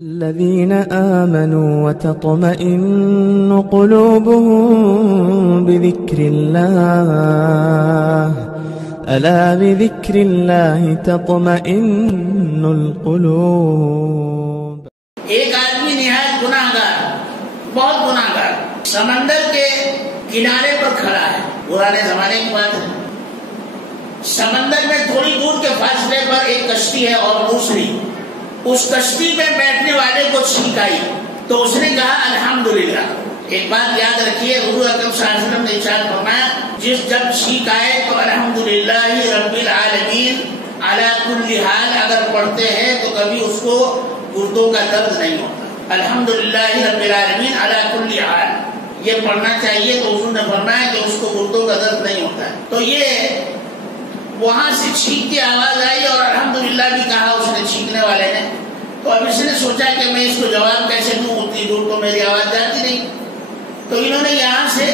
الذين آمنوا وتطمئن قلوبهم بذكر الله ألا بذكر الله تطمئن القلوب. ایک آدمی نہایت گناہگار، بہت گناہگار، سمندر کے کنارے پر کھڑا ہے. پرانے زمانے کی بات ہے. سمندر میں تھوڑی دور کے فاصلے پر ایک کشتی ہے اور دوسری. اس کشتی میں بیٹھنے والے کو چھینک آئی تو اس نے کہا الحمدللہ. ایک بات یاد رکھیے، حضور اکرم صلی اللہ علیہ وسلم نے ارشاد فرمایا جب چھینک آئے تو الحمدللہ رب العالمین علی کل حال اگر پڑھتے ہیں تو کبھی اس کو گردوں کا درد نہیں ہوتا. الحمدللہ رب العالمین علی کل حال یہ پڑھنا چاہیے. تو حضور نے فرمایا کہ اس کو گردوں کا درد نہیں ہوتا ہے. تو یہ وہاں سے چھینک کی آواز آئی اور الحمدللہ بھی کہا اس نے، چھینکنے والے نے. تو اب اس نے سوچا کہ میں اس کو جواب کیسے دوں، اتنی دور تو میری آواز جاتی نہیں. تو انہوں نے یہاں سے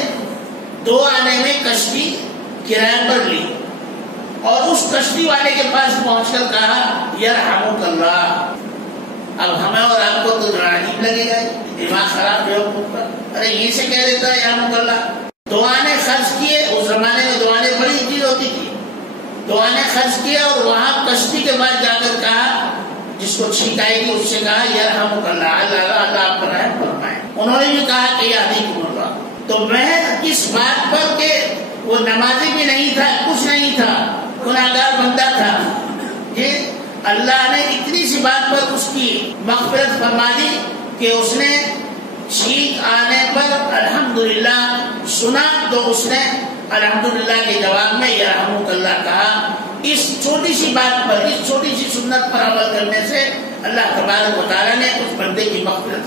2 آنے میں کشتی کرایہ پر لی اور اس کشتی والے کے پاس پہنچ کر کہا یرحمک اللہ. اب ہمیں اور آپ کو تو عجیب لگے گا، دماغ خراب ہے، ارے یہ سے کہہ دیتا ہے یرحمک اللہ. 2 آنے خرچ کیے. اس زمانے میں 2 آنے بڑی چیز ہوتی تھی. 2 آنے خرچ کیے اور وہاں کشتی کے بعد جا کر کہا، جس کو چھینک آئے گی اس سے کہا یرحمک اللہ، اللہ اللہ آپ پر رحم فرمائے. انہوں نے بھی کہا کہ یہدیکم اللہ. تو میں اس بات پر کہ وہ نمازی بھی نہیں تھا، کچھ نہیں تھا، گناہگار بندہ تھا، کہ اللہ نے اتنی سی بات پر اس کی مغفرت فرما دی کہ اس نے چھینک آنے پر الحمدللہ سنا تو اس نے الحمدللہ کے جواب میں یرحمک اللہ کہا. اس چھوٹی سی بات پر، اس چھوٹی سی سنت پر عمل کرنے سے اللہ تبارک و تعالیٰ نے اس بندے کی مغفرت